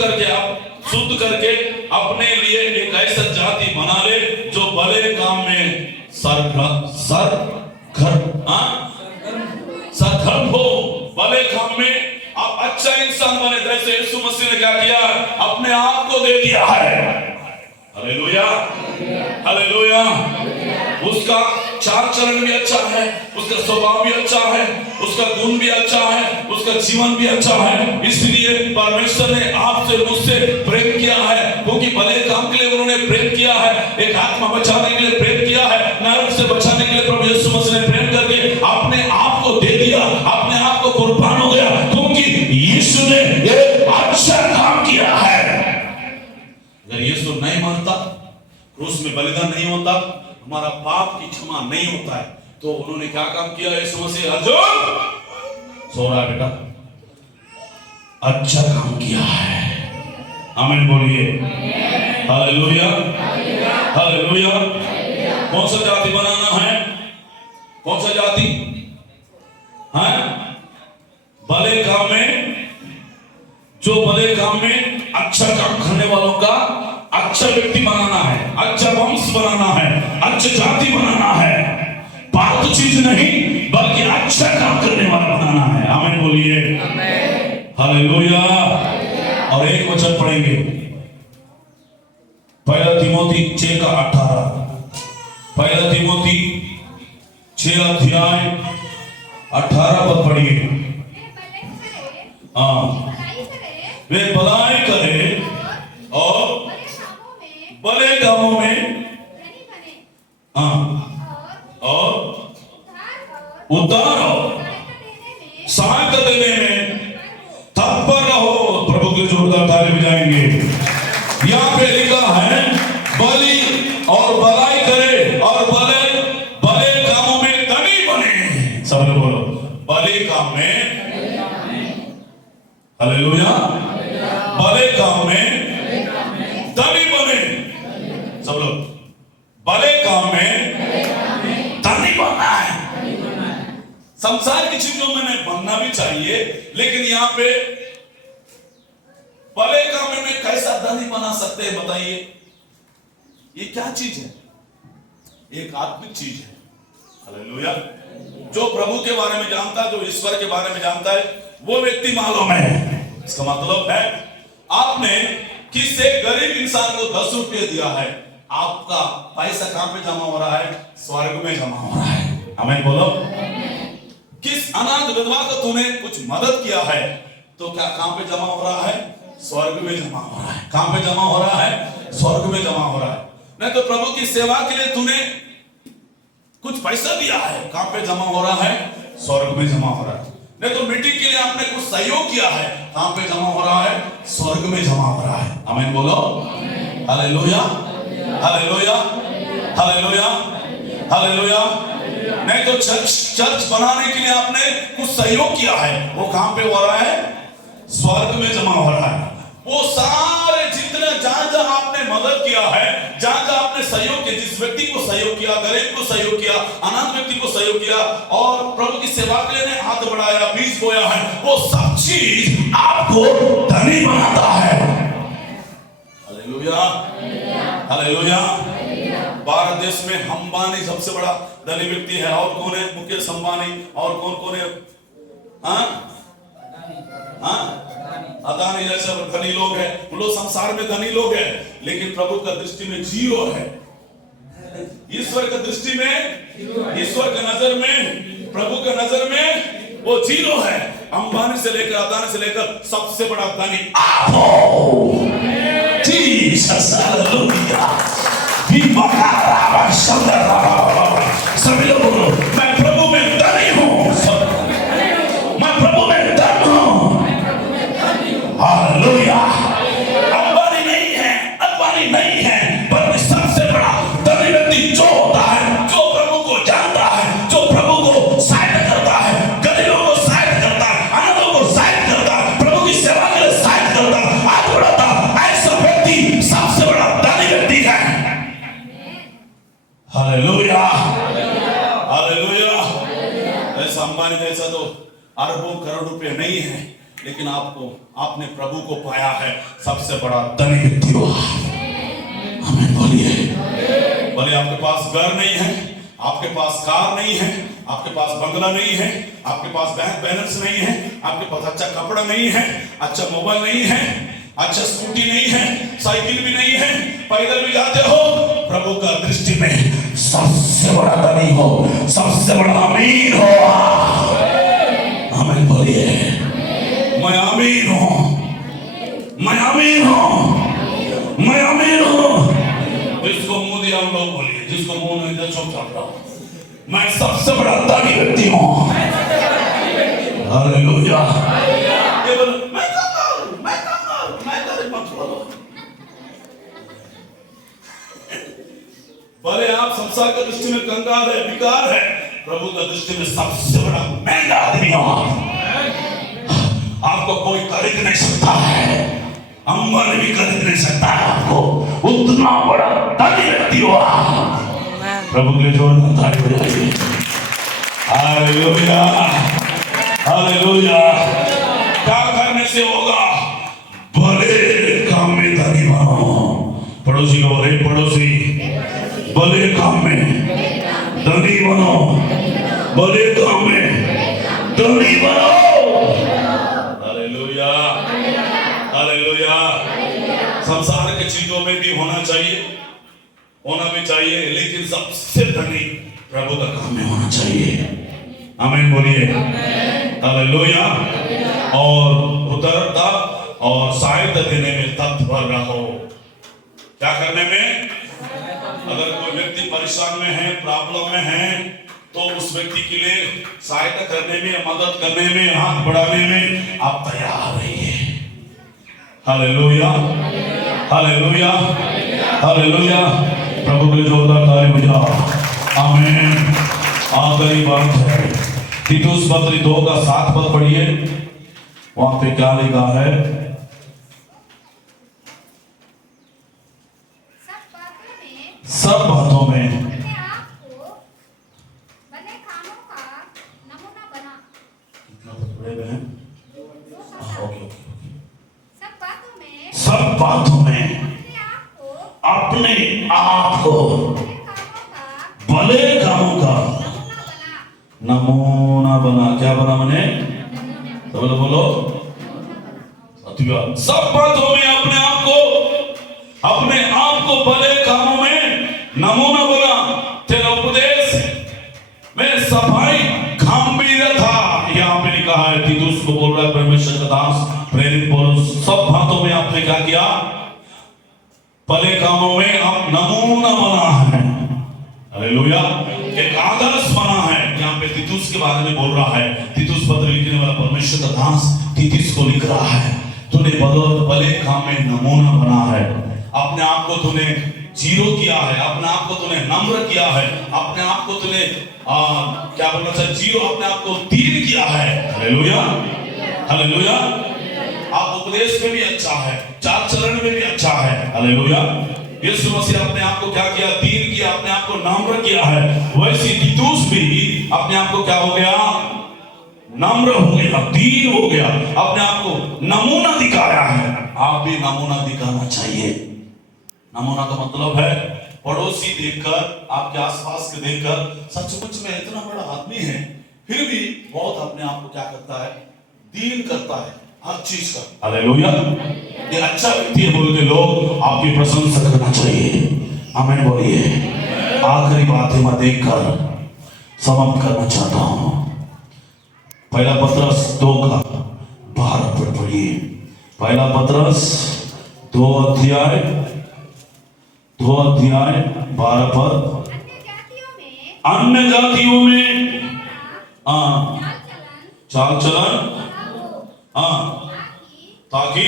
करके अपने लिए एक ऐसा जाति बना ले जो भले काम में सरगर्म हो। भले काम में आप अच्छा इंसान बने, जैसे यीशु मसीह ने क्या किया? अपने आप को दे दिया है। Hallelujah, hallelujah. उसका चाल चलन भी अच्छा है, उसका स्वभाव भी अच्छा है, उसका गुण भी अच्छा है, उसका जीवन भी अच्छा है। इसलिए परमेश्वर ने आपसे मुझसे प्रेम किया है, क्योंकि भले काम के लिए उन्होंने प्रेम किया है, एक आत्मा बचाने के लिए प्रेम किया है, नरक से बचाने के लिए प्रभु यीशु मसीह ने प्रेम करके अपने आप को दे दिया, अपने आप को कुर्बान हो गया, क्योंकि यीशु ने ये अच्छा काम किया है। अगर यीशु नहीं मरता, क्रूस में बलिदान नहीं होता, हमारा पाप की क्षमा नहीं होता है, तो उन्होंने क्या काम किया? यीशु मसीह अर्जुन सो रहा बेटा, अच्छा काम किया है। आमीन बोलिए। Hallelujah, hallelujah. कौन सा जाति बनाना है? कौन सा जाति? हाँ, भले काम में, जो भले काम में अच्छा काम करने वालों का अच्छा व्यक्ति बनाना है, अच्छा वंश बनाना है, अच्छा जाति बनाना है। फालतू चीज नहीं, बल्कि अच्छा काम करने वाला बनाना है। आमीन बोलिए। हालेलुया। और एक वचन पढ़ेंगे, 1 तीमोथी 6:18। 1 तीमोथी 6 अध्याय 18 पद पढ़िए। हाँ, वे भलाई करे और भले कामों में हाँ और उद्धार और सहायता देने में तत्पर रहो। प्रभु के जोरदार ताली बजाएंगे। यहाँ पे लिखा है बलि और भलाई करे और भले काम में, हालेलुया, भले काम में धनी बने। सब लोग, भले काम में धनी बनना है। संसार की चीजों में नहीं बनना भी चाहिए, लेकिन यहाँ पे भले काम में कैसा धनी बना सकते हैं बताइए? ये क्या चीज है? एक आत्मिक चीज है। हालेलुया। जो प्रभु के बारे में जानता है, जो ईश्वर के बारे में जानता है, वो व्यक्ति मालूम है। इसका मतलब है आपने किसी गरीब इंसान को 10 रुपये दिया है, आपका पैसा कहां पे जमा हो रहा है? स्वर्ग में जमा हो रहा है। आमीन बोलो। किस अनाथ विधवा को तूने कुछ मदद किया है, तो क्या कहां पे जमा हो रहा है? स्वर्ग में जमा हो रहा है। कहां पे जमा हो रहा है? स्वर्ग में जमा हो रहा है। नहीं तो प्रभु की सेवा के लिए तूने कुछ पैसा दिया है, कहां पे जमा हो रहा है? स्वर्ग में जमा हो रहा है। नहीं तो मीटिंग के लिए आपने कुछ सहयोग किया है, कहां पे जमा हो रहा है? स्वर्ग में जमा हो रहा है। आमीन बोलो। Hallelujah, hallelujah, hallelujah, hallelujah. नहीं तो चर्च बनाने के लिए आपने कुछ सहयोग किया है, वो कहां पे हो रहा है? स्वर्ग में जमा हो रहा है। वो सारे जितने जहां आपने मदद किया है, जहां आपने सहयोग किया, जिस व्यक्ति को सहयोग किया, गरीब को सहयोग किया, अनाथ व्यक्ति को सहयोग किया और प्रभु की सेवा के लिए हाथ बढ़ाया, बीज बोया है, वो सब चीज आपको धनी बनाता है। Hallelujah, hallelujah. भारत देश में अंबानी सबसे बड़ा धनी व्यक्ति है। और कौन है? मुकेश अंबानी। और कौन कौन है? अदानी जैसे धनी लोग हैं, वो लोग संसार में धनी लोग हैं, लेकिन प्रभु का दृष्टि में जीरो है। ईश्वर का दृष्टि में, ईश्वर का नजर में, प्रभु का नजर में वो जीरो है। अंबानी से लेकर अदानी से लेकर सबसे बड़ा धनी आप हो। Jesus, hallelujah. सभी लोग बोलो, मैं प्रभु में धनी हूँ, मैं प्रभु में धनी हूँ। हालेलुया। अंबानी नहीं है, अदानी नहीं है, पर सबसे बड़ा धनी व्यक्ति जो होता है, जो प्रभु को जानता है, जो प्रभु को सहायता करता है, गरीबों को सहायता करता है, अनाथों को सहायता करता है, प्रभु की सेवा के लिए सहायता करता है, हाथ बढ़ाता है, ऐसा व्यक्ति सबसे बड़ा धनी व्यक्ति है। Hallelujah, hallelujah. ऐसा अंबानी जैसा तो अरबों करोड़ रुपए नहीं है, लेकिन आपने प्रभु को पाया है, सबसे बड़ा धनी व्यक्ति हो। आमीन बोलिए। बोले आपके पास घर नहीं है, आपके पास कार नहीं है, आपके पास बंगला नहीं है, आपके पास बैंक बैलेंस नहीं है, आपके पास अच्छा कपड़ा नहीं है, अच्छा मोबाइल नहीं है, अच्छा स्कूटी नहीं है, साइकिल भी नहीं है, पैदल भी जाते हो, प्रभु का दृष्टि में सबसे बड़ा धनी हो, सबसे बड़ा अमीर हो। आमीन बोलिए। मैं अमीर हूं, मैं अमीर हूं, मैं अमीर हूं। जिसको मुंह दिया हम लोग बोलिए, जिसको मुंह नहीं दिया चुपचाप रहो। मैं सबसे बड़ा धनी व्यक्ति हूं। हालेलुया। केवल मैं मत बोलो। भले आप संसार का दृष्टि में कंगाल है, बेकार है, प्रभु का दृष्टि में सबसे बड़ा महंगा आदमी हो। आपको कोई खरीद नहीं सकता है, अंबानी भी खरीद नहीं सकता है आपको, उतना बड़ा धनी व्यक्ति हो। प्रभु के जोर ताली बजाइए। Hallelujah, hallelujah. क्या करने से होगा? भले काम में धनी बनो। पड़ोसी को बोले, पड़ोसी भले काम में धनी बनो, भले काम में धनी बनो। Hallelujah, hallelujah. संसार के चीजों में भी होना चाहिए, होना भी चाहिए, लेकिन सबसे धनी प्रभु का काम में होना चाहिए। आमीन बोलिए। हालेलुया। और उदारता और सहायता देने में तत्पर रहो। क्या करने में? अगर कोई व्यक्ति परेशान में है, प्रॉब्लम में है, तो उस व्यक्ति के लिए सहायता करने में, मदद करने में, हाथ बढ़ाने में आप तैयार रहिए। Hallelujah, hallelujah, hallelujah. प्रभु के जोरदार ताली बजाओ। आमीन। आखिरी बात है, तीतुस पत्री 2 का 7 पद पढ़िए, वहां पे क्या लिखा है? सब बातों में अपने आप को भले कामों का नमूना बना। कितना पद पढ़े हुए हैं? ओके। सब बातों में अपने आप को भले कामों का नमूना बना। क्या बना मैंने? तो बोलो सब बातों में अपने आप को भले कामों में नमूना बना। तेरा उपदेश में सफाई गंभीर था। यहाँ पे लिखा है, तीतुस को बोल रहा है परमेश्वर का दास प्रेरित पौलुस, सब बातों में आपने क्या किया? भले कामों में आप नमूना बना है। हालेलुया। एक आदर्श बना है। यहाँ पे तीतुस के बारे में बोल रहा है। तीतुस पत्र लिखने वाला परमेश्वर का दास तीतुस को लिख रहा है, तूने भले काम में नमूना बना है। अपने आप को तूने जीरो किया है, अपने आप को तूने नम्र किया है, अपने आप को तूने क्या बोलना चाहिए, जीरो, अपने आप को दीन किया है। Hallelujah, hallelujah. आप उपदेश में भी अच्छा है, चाल चलन में भी अच्छा है। हालेलुया। यीशु मसीह अपने आप को क्या किया? दीन किया, अपने आप को नम्र किया है। वैसे तीतुस भी अपने आप को क्या हो गया? नम्र हो गया, दीन हो गया, अपने आप को नमूना दिखाया है। आप भी नमूना दिखाना चाहिए। नमूना का मतलब है पड़ोसी देखकर, आपके आसपास के देखकर, सचमुच में इतना बड़ा आदमी है फिर भी बहुत अपने आप को क्या करता है? दीन करता है हर चीज का। हालेलुया। ये अच्छा व्यक्ति है बोल के लोग आपकी प्रशंसा करना चाहिए। आमीन बोलिए। आखिरी बात मैं देखकर समाप्त करना चाहता हूं। पहला पत्रस 2 का 12 पद पढ़िए। पहला पत्रस 2 अध्याय 12 पद। अन्य जातियों में चाल चलन ताकि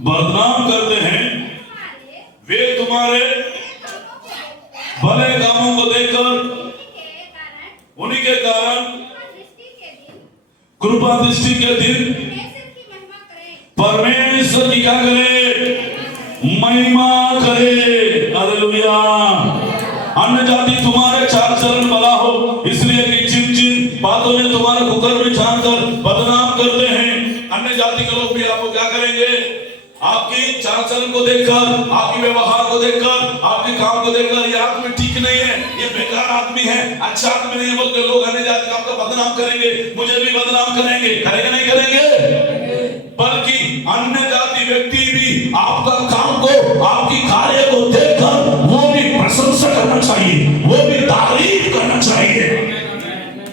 बदनाम करते हैं। वे तुम्हारे भले कामों को देखकर उन्हीं के कारण कृपा दृष्टि के दिन परमेश्वर की क्या करे? महिमा करे। हालेलुया। अन्य जाति तुम्हारे चाल चलन भला हो, इसलिए कि जिन जिन बातों में तुम्हारा कुकर्म जानकर बदनाम करते हैं, अन्य जाति के लोग भी आपको क्या करेंगे? आपकी चाल चलन को देखकर, आपकी व्यवहार को देखकर, आपके काम को देखकर, ये आदमी ठीक नहीं है, ये बेकार आदमी है, अच्छा आदमी नहीं है बोलते लोग अन्य जाति का आपका बदनाम करेंगे, मुझे भी बदनाम करेंगे। करेंगे नहीं करेंगे? बल्कि अन्य जाति व्यक्ति भी आपका काम को, आपकी कार्य को देखकर वो भी प्रशंसा करना चाहिए, वो भी तारीफ करना चाहिए।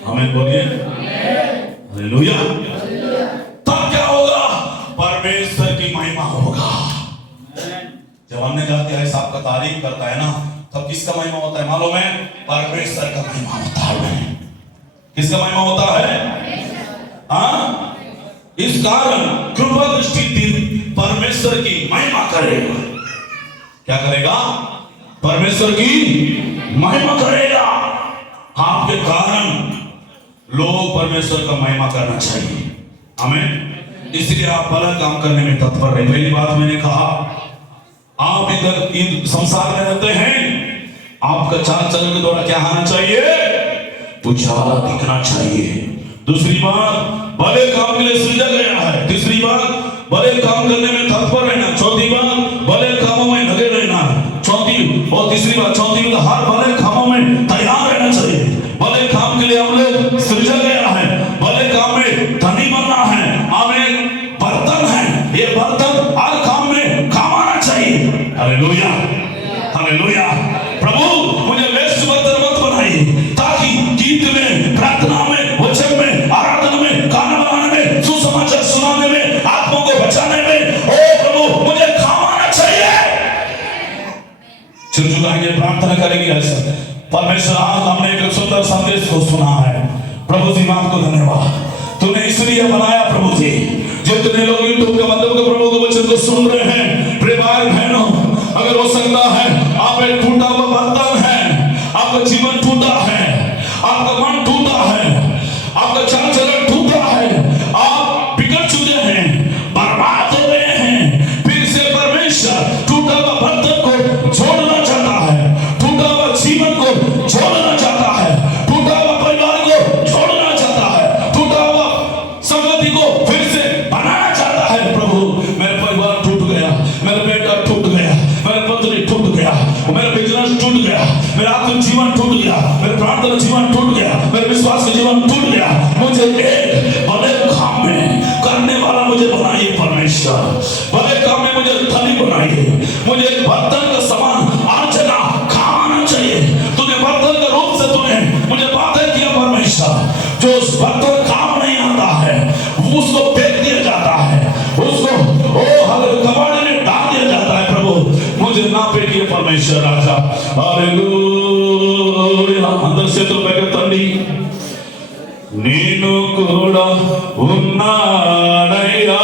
हमें बोलिए हालेलुया। तब क्या होगा? परमेश्वर की महिमा होगा। जब अन्य जाति ऐसा आपका तारीफ करता है ना, तब किसका महिमा होता है मालूम है? परमेश्वर का महिमा होता है। किसका महिमा होता है? हाँ, इस कारण कृपा दृष्टि दिन परमेश्वर की महिमा करेगा। क्या करेगा? परमेश्वर की महिमा करेगा। आपके कारण लोग परमेश्वर का महिमा करना चाहिए। हमें इसलिए आप भला काम करने में तत्पर रहे। पहली बात मैंने कहा, आप इधर संसार में रहते हैं, आपका चाल चलन के द्वारा क्या आना चाहिए? उजाला दिखना चाहिए। दूसरी बात, भले काम के लिए सृजा गया है। तीसरी बात, भले काम करने में तत्पर रहना। चौथी बात, भले कामों में लगे रहना। चौथी बात, हर भले कामों में तैयार रहना चाहिए। भले काम के लिए हम लोग सृजा गया है, भले काम में धनी बनना है। हमें बर्तन है, ये बर्तन हर काम में काम आना चाहिए। Hallelujah, hallelujah. प्रभु मुझे वेस्ट बर्तन मत बनाइए, ताकि गीत में, प्रार्थना में, वचन में, आराधना में, गाना बनाने में, सुसमाचार सुनाने में, आत्माओं को बचाने में, ओ प्रभु मुझे काम आना चाहिए। चिल्लाएंगे, प्रार्थना करेंगे ऐसा। परमेश्वर आज हमने एक सुंदर संदेश को सुना है। प्रभु जी आपको धन्यवाद। तूने इसलिए बनाया प्रभु जी, जितने लोग यूट्यूब के माध्यम से प्रभु के वचन को सुन रहे हैं, प्रिय भाई बहनों, अगर हो सकता है आप परमेश्वर, भले काम में मुझे धनी बनाइए, मुझे बर्तन का सामान आज ना खाना चाहिए। तूने बर्तन के रूप से तूने मुझे बातें किया परमेश्वर, जो उस बर्तन काम नहीं आता है उसको फेंक दिया जाता है, उसको कबाड़े में डाल दिया जाता है। प्रभु मुझे ना फेंकिए परमेश्वर राजा। हालेलुया। अंदर से तो मैं తండ్రి నేను కూడా ఉన్నానయ్యా।